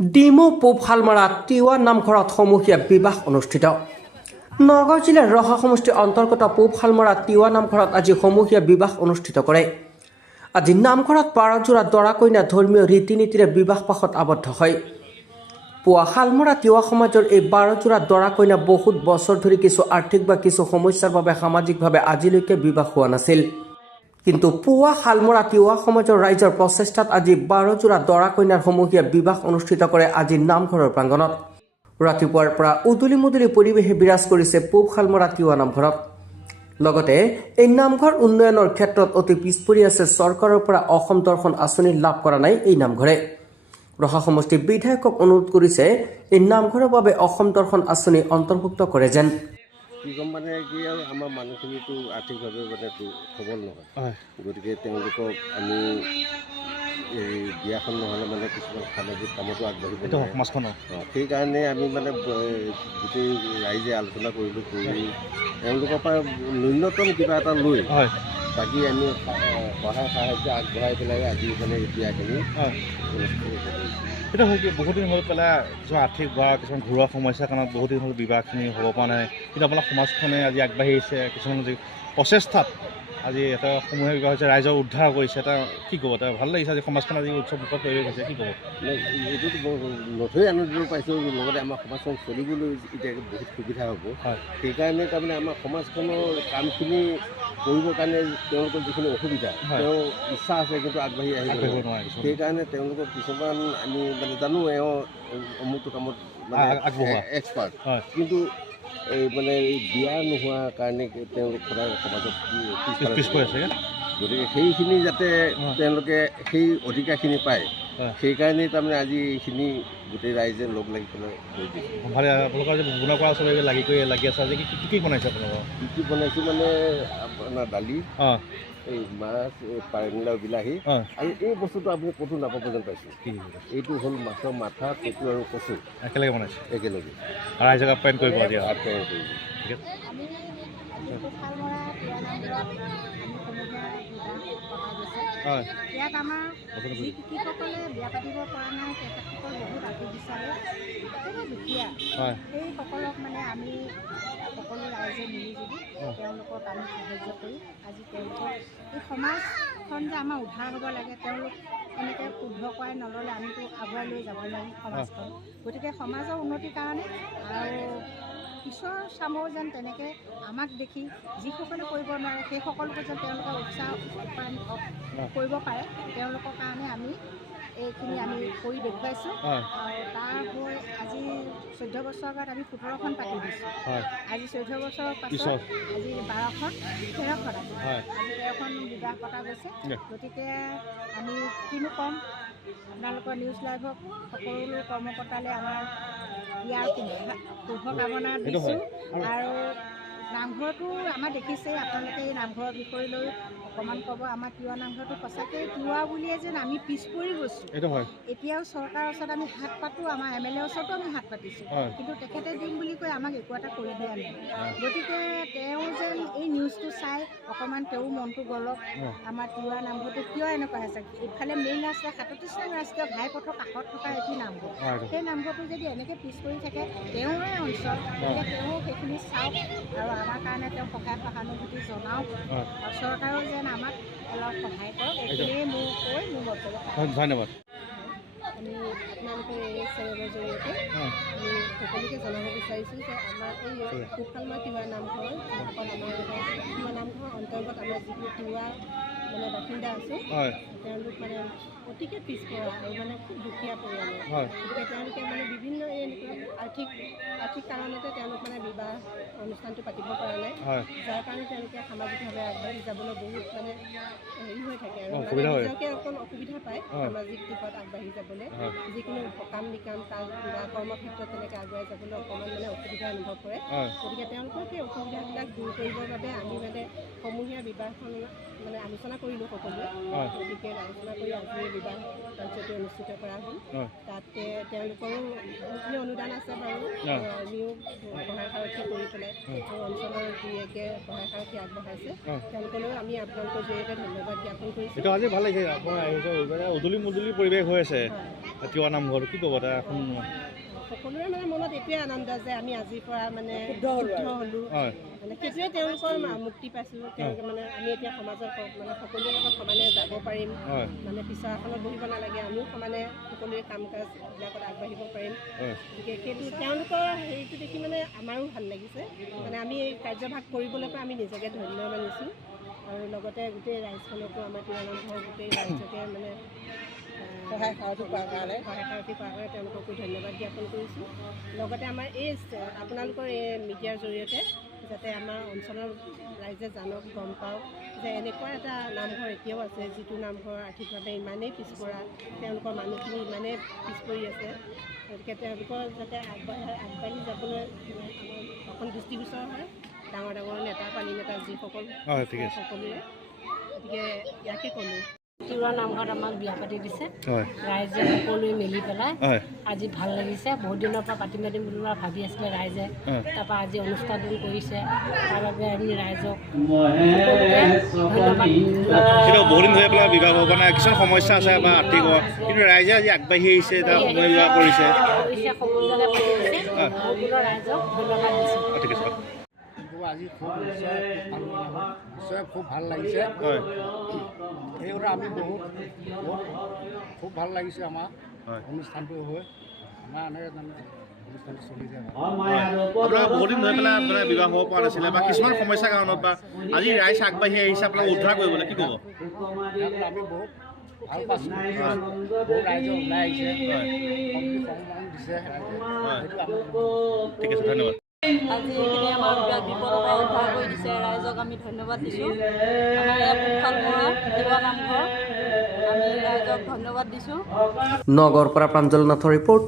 ডিমৌ পূব শালমাৰাত তিৱা নামঘৰত সমূহীয়া বিবাহ অনুষ্ঠিত। নগাঁও জিলাৰ ৰহা সমষ্টিৰ অন্তৰ্গত পূব শালমাৰাত তিৱা নামঘৰত আজি সমূহীয়া বিবাহ অনুষ্ঠিত কৰে। আজি নামঘৰত 12 দৰা কইনা ধৰ্মীয় ৰীতি নীতিৰে বিবাহ পাশত আবদ্ধ হয়। পুৱা শালমৰা তিৱা সমাজৰ এই 12 দৰা কইনা বহুত বছৰ ধৰি কিছু আৰ্থিক বা কিছু সমস্যাৰ বাবে সামাজিকভাৱে আজিলৈকে বিবাহ হোৱা নাছিল। কিন্তু পুৱা শালমৰা তিৱা সমাজৰ ৰাইজৰ প্ৰচেষ্টাত আজি 12 দৰা কইনাৰ সমূহীয়া বিবাহ অনুষ্ঠিত কৰে আজি নামঘৰৰ প্ৰাংগণত। ৰাতিপুৱাৰ পৰা উদুলি মুদুলি পৰিৱেশে বিৰাজ কৰিছে পূব শালমৰা তিৱা নামঘৰত। লগতে এই নামঘৰ উন্নয়নৰ ক্ষেত্ৰত অতি পিছপৰি আছে। চৰকাৰৰ পৰা অসম দৰ্শন আঁচনি লাভ কৰা নাই এই নামঘৰে। ৰহা সমষ্টিৰ বিধায়কক অনুৰোধ কৰিছে এই নামঘৰৰ বাবে অসম দৰ্শন আঁচনি অন্তৰ্ভুক্ত কৰে যেন। কি ক'ম মানে কি আৰু আমাৰ মানুহখিনিতো আৰ্থিকভাৱে মানে সবল নহয়, গতিকে তেওঁলোকক আমি এই বিয়াখন নহ'লে মানে কিছুমান সামাজিক কামতো আগবাঢ়িব সমাজখনৰ সেইকাৰণে আমি মানে গোটেই ৰাইজে আলোচনা কৰিলোঁ, কৰি তেওঁলোকৰ পৰা ন্যূনতম কিবা এটা লৈ বাকী আমি সহায় সাহাৰ্য আগবঢ়াই পেলাই আজি মানে এই বিয়াখিনি সেইটো হয় কি বহুত দিন হৈ পেলাই কিছুমান আৰ্থিক বা কিছুমান ঘৰুৱা সমস্যাৰ কাৰণত বহুত দিন হ'ল বিবাহখিনি হ'ব পৰা নাই। কিন্তু আপোনাৰ সমাজখনে আজি আগবাঢ়ি আহিছে, কিছুমান যি প্ৰচেষ্টাত আজি এটা সমূহীয়া বিবাহ হৈছে, ৰাইজৰ উদ্ধাৰ কৰিছে। এটা কি ক'ব, এটা ভাল লাগিছে আজি সমাজখন আজি উৎসৱ মুখত পৰিৱেশ হৈছে, কি ক'ব? এইটোতো নথৈ আনন্দ পাইছোঁ, লগতে আমাৰ সমাজখন চলিবলৈ এতিয়া বহুত সুবিধা হ'ব। সেইকাৰণে তাৰমানে আমাৰ সমাজখনৰ কামখিনি কৰিবৰ কাৰণে তেওঁলোকৰ যিখিনি অসুবিধা, তেওঁ ইচ্ছা আছে কিন্তু আগবাঢ়ি আহিব নোৱাৰে। সেইকাৰণে তেওঁলোকক কিছুমান আমি মানে জানো এওঁ অমুকটো কামত মানে এক্সপাৰ্ট, কিন্তু এই মানে বিয়া নোহোৱাৰ কাৰণে তেওঁলোক সদায় সমাজত পিছপৰি আছে। গতিকে সেইখিনি যাতে তেওঁলোকে সেই অধিকাৰখিনি পায়, সেইকাৰণেই তাৰমানে আজি এইখিনি গোটেই ৰাইজে লগ লাগি পেলাই লৈ দিছে। ভালে আপোনালোকৰ আজি বনোৱা কৰা চবেই লাগি আছে। আজি কি বনাইছে আপোনালোকৰ? কি বনাইছোঁ মানে আপোনাৰ দালি, এই মাছ, এই পানীলাও, বিলাহী, আৰু এই বস্তুটো আপুনি ক'তো নাপাব যেন পাইছোঁ। এইটো হ'ল মাছৰ মাথা, পেটু আৰু কচু একেলগে বনাইছে, একেলগে ৰাইজক আপ্যায়ন কৰিব আজি আপ্যায়ন কৰিব। ইয়াত আমাৰ যিসকলে বিয়া পাতিব পৰা নাই তেখেতসকল বহুত আৰ্থিক বিচাৰে, একেবাৰে দুখীয়া, সেইসকলক মানে আমি সকলো ৰাইজে মিলিজুলি তেওঁলোকক আমি সাহাৰ্য কৰি আজি তেওঁলোকক এই সমাজখন যে আমাৰ উদ্ধাৰ হ'ব লাগে, তেওঁলোক এনেকৈ শুদ্ধ কৰাই নল'লে আমিতো আগুৱাই লৈ যাব নোৱাৰিম সমাজখন। গতিকে সমাজৰ উন্নতিৰ কাৰণে আৰু ঈশ্বৰ চামও যেন তেনেকৈ আমাক দেখি যিসকলে কৰিব নোৱাৰে সেইসকলকো যেন তেওঁলোকে উৎসাহ কৰিব পাৰে, তেওঁলোকৰ কাৰণে আমি এইখিনি আমি কৰি দেখুৱাইছোঁ। আৰু তাৰ হৈ আজি 14 বছৰৰ আগত আমি 17খন পাতি দিছোঁ। আজি 14 বছৰৰ পাছত আজি 12খন 13খন আছে, আজি 13খন বিবাহ পতা গৈছে। গতিকে আমি কিনো ক'ম, আপোনালোকৰ নিউজ লাইভক সকলো কৰ্মকৰ্তালৈ আমাৰ ইয়াৰ শুভকামনা দিছোঁ। আৰু নামঘৰটো আমাৰ দেখিছে, আপোনালোকে এই নামঘৰৰ বিষয় লৈ অকণমান ক'ব। আমাৰ তিৱা নামঘৰটো সঁচাকৈ তিৱা বুলিয়ে যেন আমি পিছ পৰি গৈছোঁ। এতিয়াও চৰকাৰৰ ওচৰত আমি হাত পাতোঁ, আমাৰ MLA ওচৰতো আমি হাত পাতিছোঁ, কিন্তু তেখেতে দিম বুলি কৈ আমাক একো এটা কৰি দিয়া নাই। গতিকে তেওঁ যেন এই নিউজটো চাই অকণমান তেওঁ মনটো গলক, আমাৰ তিৱা নামঘৰটো কিয় এনেকুৱা হৈছে। ইফালে মেইন ৰাস্তা 37 নং ৰাষ্ট্ৰীয় ঘাইপথৰ কাষত থকা এটি নামঘৰ, সেই নামঘৰটো যদি এনেকৈ পিছ পৰি থাকে, তেওঁৰে অঞ্চল, গতিকে তেওঁ সেইখিনি চাওক আৰু আমাৰ কাৰণে তেওঁ সহায় সহানুভূতি জনাওক, আৰু চৰকাৰেও যেন আমাক অলপ সহায় কৰক। এইখিনিয়ে মোৰ কৈ মোৰ বক্তব্য। ধন্যবাদ। আমি আপোনালোকৰ এই চেনেলৰ জৰিয়তে আমি সকলোকে জনাব বিচাৰিছোঁ যে আমাৰ এই পূব শালমৰা তিৱা নামঘৰ, যিসকল আমাৰ তিৱা নামঘৰৰ অন্তৰ্গত আমাৰ যিখিনি তিৱা মানে বাসিন্দা আছোঁ, তেওঁলোক মানে অতিকে পিছপৰা আৰু মানে খুব দুখীয়া পৰিয়ালৰ। গতিকে তেওঁলোকে মানে বিভিন্ন এনেকুৱা আৰ্থিক কাৰণতে তেওঁলোক মানে বিবাহ অনুষ্ঠানটো পাতিব পৰা নাই, যাৰ কাৰণে তেওঁলোকে সামাজিকভাৱে আগবাঢ়ি যাবলৈ বহুত মানে হেৰি হৈ থাকে আৰু মানে নিজকে অকণ অসুবিধা পায় সামাজিক দিশত আগবাঢ়ি যাবলৈ। যিকোনো সকাম নিকাম কাজ বা কৰ্মক্ষেত্ৰত তেনেকৈ আগুৱাই যাবলৈ অকণমান মানে অসুবিধা অনুভৱ কৰে। গতিকে তেওঁলোকৰ সেই অসুবিধাবিলাক দূৰ কৰিবৰ বাবে আমি মানে সমূহীয়া বিবাহখন মানে আলোচনা কৰিলোঁ সকলোৱে। গতিকে আলোচনা কৰি আজি বিবাহ কাৰ্যটো অনুষ্ঠিত কৰা হ'ল। তাতে তেওঁলোকৰো বহুতখিনি অনুদান আছে বাৰু, আমিও সহায় সাৰথি কৰি পেলাই আৰু অঞ্চলৰ যিয়ে সহায় সাৰথি আগবঢ়াইছে তেওঁলোকলৈও আমি আপোনালোকৰ জৰিয়তে ধন্যবাদ জ্ঞাপন কৰিছোঁ। এইটো আজি ভাল লাগিছে, আপোনাৰ উদুলি মুদুলি পৰিৱেশ হৈ আছে তিৱা নামঘৰটো, কি ক'ব তাৰ এখন? সকলোৰে মানে মনত এইটোৱে আনন্দ যে আমি আজিৰ পৰা মানে শুদ্ধ হ'লোঁ, মানে সেইটোৱে তেওঁলোকৰ মুক্তি পাইছোঁ। তেওঁলোকে মানে আমি এতিয়া সমাজৰ মানে সকলোৰে লগত সমানে যাব পাৰিম, মানে পিছৰ আসনত বহিব নালাগে, আমিও সমানে সকলোৰে কাম কাজবিলাকত আগবাঢ়িব পাৰিম। গতিকে সেইটো তেওঁলোকৰ হেৰিটো দেখি মানে আমাৰো ভাল লাগিছে, মানে আমি এই কাৰ্যভাগ কৰিবলৈ পৰা আমি নিজকে ধন্য মানিছোঁ আৰু লগতে গোটেই ৰাইজখনকো আমাৰ তিৱা নামঘৰ গোটেই ৰাইজকে মানে সহায় সাৰথি কৰাৰ কাৰণে তেওঁলোককো ধন্যবাদ জ্ঞাপন কৰিছোঁ। লগতে আমাৰ এই আপোনালোকৰ এই মিডিয়াৰ জৰিয়তে যাতে আমাৰ অঞ্চলৰ ৰাইজে জানক, গম পাওক যে এনেকুৱা এটা নামঘৰ এতিয়াও আছে যিটো নামঘৰ আৰ্থিকভাৱে ইমানেই পিছপৰা, তেওঁলোকৰ মানুহখিনি ইমানেই পিছ পৰি আছে। গতিকে তেওঁলোকৰ যাতে আগবাঢ়ি যাবলৈ আমাৰ অকণ দৃষ্টিগোচৰ হয় ডাঙৰ ডাঙৰ নেতা, পানী নেতা যিসকল সকলোৰে। গতিকে ইয়াকে ক'লোঁ। তিৱা নামঘৰত আমাক বিয়া পাতি দিছে ৰাইজে সকলোৱে মিলি পেলাই। আজি ভাল লাগিছে, বহুত দিনৰ পৰা পাতিম বুলি ভাবি আছিলে ৰাইজে, তাৰপৰা আজি অনুষ্ঠান কৰিছে, তাৰ বাবে আমি ৰাইজক ধন্যবাদ। কিন্তু বহুদিন ধৰি পেলাই বিবাহ হ'ব নাই, কিছুমান সমস্যা আছে বা আৰ্থিক, কিন্তু ৰাইজে আজি আগবাঢ়ি আহিছে, এটা সময় বিবাহ কৰিছে, সকলোকে পাতি দিছে, সকলো ৰাইজক ধন্যবাদ দিছোঁ। ঠিক আছে। আজি খুব ভাল লাগিছে, সেইবাবে আমি বহুত খুব ভাল লাগিছে আমাৰ অনুষ্ঠানটো হৈ, আমাৰ এনেকৈ অনুষ্ঠানটো চলি যায়। আপোনালোকে বহুদিন ধৰি পেলাই মানে বিবাহ হ'ব পৰা নাছিলে বা কিছুমান সমস্যাৰ কাৰণত, বা আজি ৰাইজ আগবাঢ়ি আহিছে আপোনালোক উদ্ধাৰ কৰিবলৈ, কি ক'ব? আমি বহুত ভাল পাইছোঁ, বহুত ৰাইজে ওলাই আহিছে, দিছে ঠিক আছে, ধন্যবাদ। আজি এইখিনি আমাৰ বিপদৰ পৰা উদ্ধাৰ কৰি দিছে, ৰাইজক আমি ধন্যবাদ দিছোঁ। আমাৰ ইয়াত পুখালমৰা তিৱা নামঘৰ, আমি ৰাইজক ধন্যবাদ দিছোঁ। নগৰৰ পৰা প্ৰাঞ্জল নাথৰ ৰিপৰ্ট।